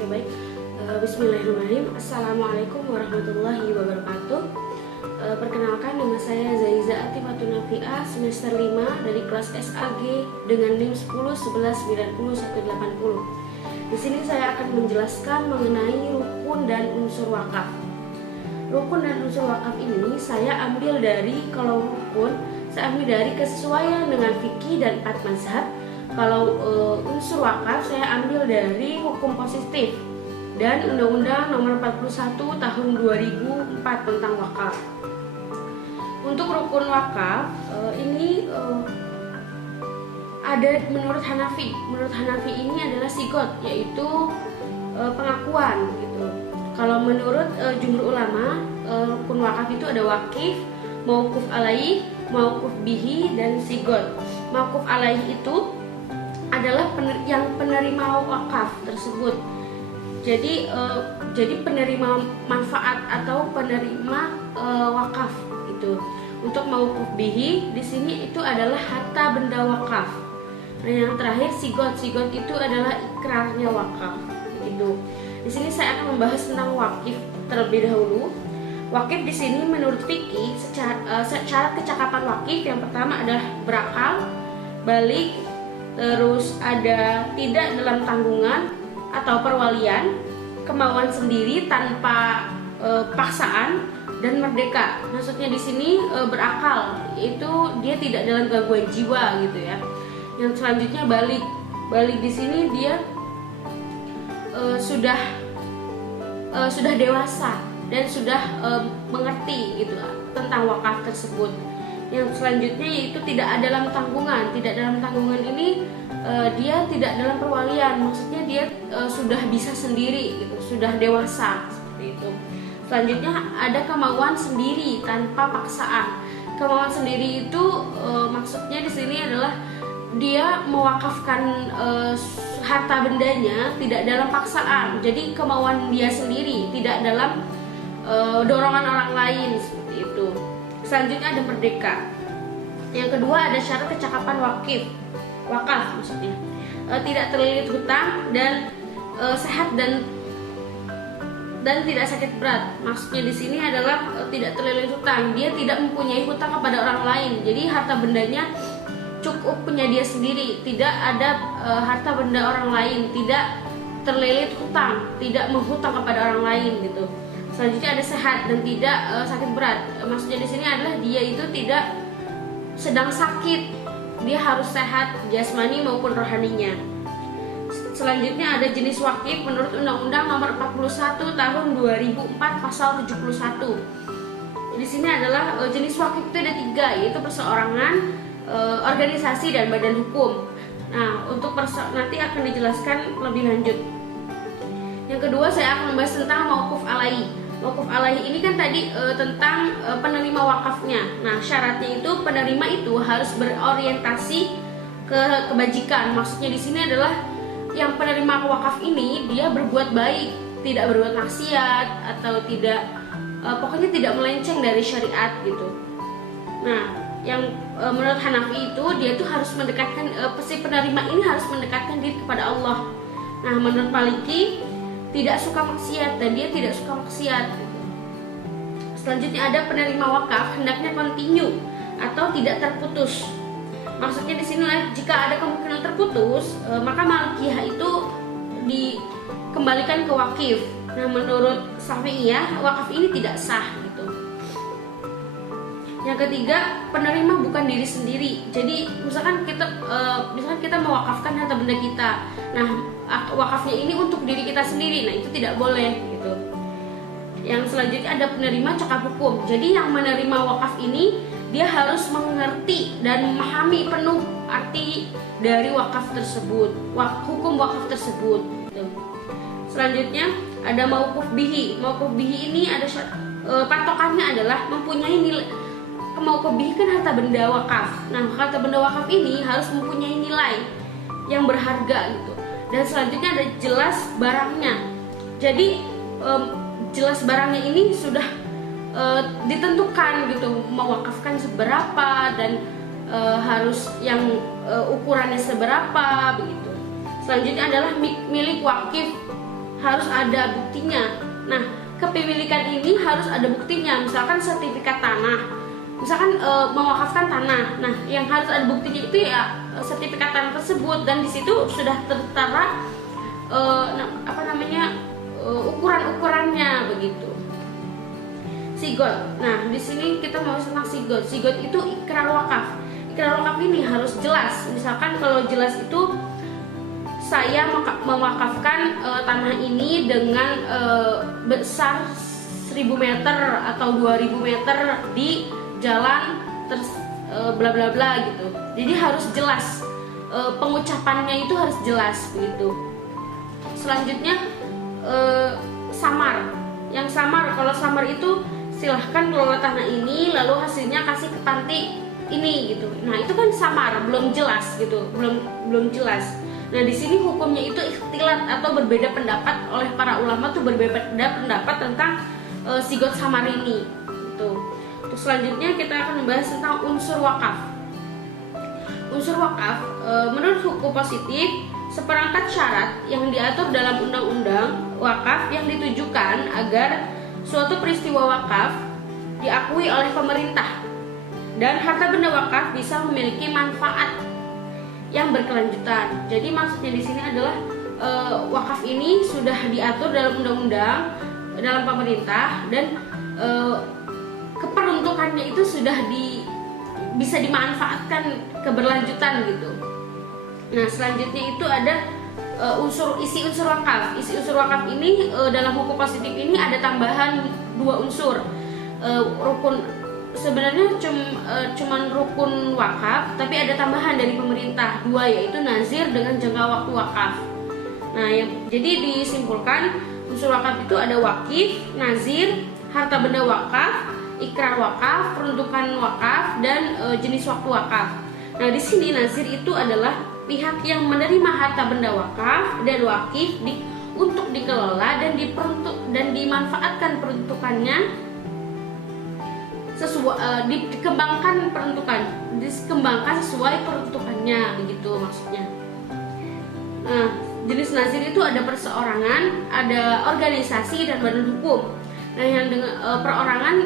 Oke, baik. Bismillahirrahmanirrahim. Assalamualaikum warahmatullahi wabarakatuh. Perkenalkan, nama saya Zaiza Atifatun Nafi'ah, semester 5 dari kelas SAG dengan NIM 1011901880. Di sini saya akan menjelaskan mengenai rukun dan unsur wakaf. Rukun dan unsur wakaf ini saya ambil dari, kalau rukun saya ambil dari kesesuaian dengan fikih dan 4 mazhab. Kalau unsur wakaf saya ambil dari hukum positif dan Undang-Undang Nomor 41 Tahun 2004 tentang wakaf. Untuk rukun wakaf ini ada menurut Hanafi. Menurut Hanafi ini adalah sigot, yaitu pengakuan gitu. Kalau menurut jumhur ulama, rukun wakaf itu ada wakif, mauquf alaih, mauquf bihi, dan sigot. Mauquf alaih itu adalah yang penerima wakaf tersebut. Jadi penerima manfaat atau penerima wakaf gitu. Untuk mauquf bihi di sini itu adalah harta benda wakaf. Nah, yang terakhir sigot. Sigot itu adalah ikrarnya wakaf gitu. Di sini saya akan membahas tentang wakif terlebih dahulu. Wakif di sini menurut fikih syarat kecakapan wakif yang pertama adalah berakal, balik, terus ada tidak dalam tanggungan atau perwalian, kemauan sendiri tanpa paksaan, dan merdeka. Maksudnya di sini berakal, itu dia tidak dalam gangguan jiwa gitu ya. Yang selanjutnya balik. Balik di sini dia sudah dewasa dan sudah mengerti gitu tentang wakaf tersebut. Yang selanjutnya yaitu tidak ada dalam tanggungan. Tidak dalam tanggungan ini dia tidak dalam perwalian, maksudnya dia sudah bisa sendiri gitu, sudah dewasa seperti itu. Selanjutnya ada kemauan sendiri tanpa paksaan. Kemauan sendiri itu maksudnya di sini adalah dia mewakafkan harta bendanya tidak dalam paksaan. Jadi kemauan dia sendiri, tidak dalam dorongan orang lain seperti itu. Selanjutnya ada merdeka. Yang kedua ada syarat kecakapan wakaf maksudnya tidak terlilit hutang dan sehat dan tidak sakit berat. Maksudnya di sini adalah tidak terlilit hutang. Dia tidak mempunyai hutang kepada orang lain. Jadi harta bendanya cukup punya dia sendiri. Tidak ada harta benda orang lain. Tidak terlilit hutang. Tidak menghutang kepada orang lain gitu. Selanjutnya ada sehat dan tidak sakit berat. Maksudnya di sini adalah dia itu tidak sedang sakit, dia harus sehat jasmani maupun rohaninya. Selanjutnya ada jenis wakif menurut Undang-Undang Nomor 41 Tahun 2004 Pasal 71. Di sini adalah jenis wakif itu ada 3, yaitu perseorangan, organisasi, dan badan hukum. Nah, untuk nanti akan dijelaskan lebih lanjut. Yang kedua saya akan membahas tentang mauquf alaih. Mauquf alaih ini kan tadi tentang penerima wakafnya. Nah, syaratnya itu penerima itu harus berorientasi ke kebajikan. Maksudnya di sini adalah yang penerima wakaf ini dia berbuat baik, tidak berbuat maksiat atau tidak pokoknya tidak melenceng dari syariat gitu. Nah, yang menurut Hanafi itu dia tuh harus mendekatkan si penerima ini harus mendekatkan diri kepada Allah. Nah, menurut Maliki tidak suka maksiat dan dia tidak suka maksiat. Selanjutnya ada penerima wakaf hendaknya kontinu atau tidak terputus. Maksudnya di sini jika ada kemungkinan terputus, maka Malikiyah itu dikembalikan ke wakif. Nah, menurut Syafi'iyah wakaf ini tidak sah gitu. Yang ketiga, penerima bukan diri sendiri. Jadi misalkan kita mewakafkan harta benda kita. Nah, wakafnya ini untuk diri kita sendiri. Nah, itu tidak boleh gitu. Yang selanjutnya ada penerima cakap hukum. Jadi yang menerima wakaf ini dia harus mengerti dan memahami penuh arti dari wakaf tersebut, hukum wakaf tersebut gitu. Selanjutnya ada mauquf bihi. Mauquf bihi ini ada patokannya adalah mempunyai nilai. Mauquf bihi kan harta benda wakaf. Nah, harta benda wakaf ini harus mempunyai nilai yang berharga gitu. Dan selanjutnya ada jelas barangnya. Jadi jelas barangnya ini sudah ditentukan gitu, mewakafkan seberapa dan harus yang ukurannya seberapa begitu. Selanjutnya adalah milik wakif harus ada buktinya. Nah, kepemilikan ini harus ada buktinya, misalkan sertifikat tanah, misalkan mewakafkan tanah. Nah, yang harus ada buktinya itu ya sertifikat tanah tersebut, dan di situ sudah tertera ukuran-ukurannya begitu. Sigot. Nah, di sini kita mau tentang sigot. Sigot itu ikrar wakaf. Ikrar wakaf ini harus jelas. Misalkan kalau jelas itu saya mewakafkan tanah ini dengan besar 1000 meter atau 2000 meter di jalan bla bla bla gitu. Jadi harus jelas, pengucapannya itu harus jelas begitu. Selanjutnya samar. Yang samar, kalau samar itu silahkan kelola tanah ini lalu hasilnya kasih ke panti ini gitu. Nah, itu kan samar, belum jelas gitu, belum jelas. Nah, di sini hukumnya itu ikhtilat atau berbeda pendapat oleh para ulama tuh, berbeda pendapat tentang sigot samar ini gitu. Terus selanjutnya kita akan membahas tentang unsur wakaf. Unsur wakaf menurut hukum positif seperangkat syarat yang diatur dalam undang-undang wakaf yang ditujukan agar suatu peristiwa wakaf diakui oleh pemerintah dan harta benda wakaf bisa memiliki manfaat yang berkelanjutan. Jadi maksudnya di sini adalah wakaf ini sudah diatur dalam undang-undang, dalam pemerintah, dan keperuntukannya itu sudah bisa dimanfaatkan keberlanjutan gitu. Nah, selanjutnya itu ada isi unsur wakaf. Isi unsur wakaf ini dalam hukum positif ini ada tambahan 2 unsur. Rukun sebenarnya cuman rukun wakaf, tapi ada tambahan dari pemerintah 2, yaitu nazir dengan jangka waktu wakaf. Nah, jadi disimpulkan unsur wakaf itu ada wakif, nazir, harta benda wakaf, ikrar wakaf, peruntukan wakaf, dan jenis waktu wakaf. Nah, di sini nazir itu adalah pihak yang menerima harta benda wakaf dan wakif untuk dikelola dan dimanfaatkan peruntukannya sesuai dikembangkan sesuai peruntukannya begitu maksudnya. Nah, jenis nazir itu ada perseorangan, ada organisasi, dan badan hukum. Nah, yang dengan perorangan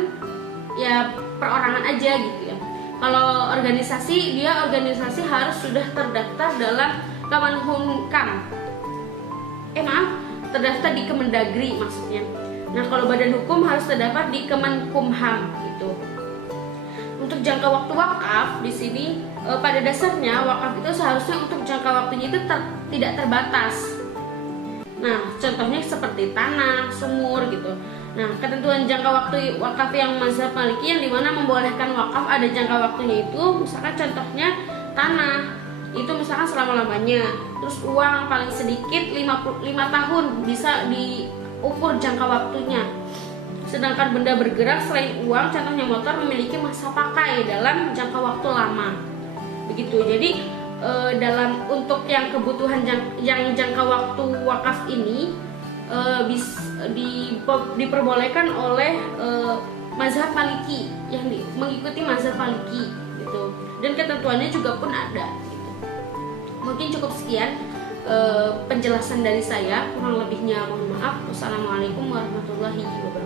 ya perorangan aja gitu ya. Kalau organisasi, dia organisasi harus sudah terdaftar dalam Kemenkumham. Terdaftar di Kemendagri maksudnya. Nah, kalau badan hukum harus terdaftar di Kemenkumham gitu. Untuk jangka waktu wakaf di sini pada dasarnya wakaf itu seharusnya untuk jangka waktunya itu tidak terbatas. Nah, contohnya seperti tanah, sumur gitu. Nah, ketentuan jangka waktu wakaf yang mazhab Maliki yang dimana membolehkan wakaf ada jangka waktunya itu, misalkan contohnya tanah itu misalkan selama-lamanya. Terus uang paling sedikit 5 tahun bisa diukur jangka waktunya. Sedangkan benda bergerak selain uang, contohnya motor, memiliki masa pakai dalam jangka waktu lama. Begitu. Jadi untuk yang kebutuhan yang jangka waktu wakaf ini diperbolehkan oleh mazhab Maliki yang mengikuti mazhab Maliki gitu, dan ketentuannya juga pun ada gitu. Mungkin cukup sekian penjelasan dari saya, kurang lebihnya mohon maaf. Wassalamualaikum warahmatullahi wabarakatuh.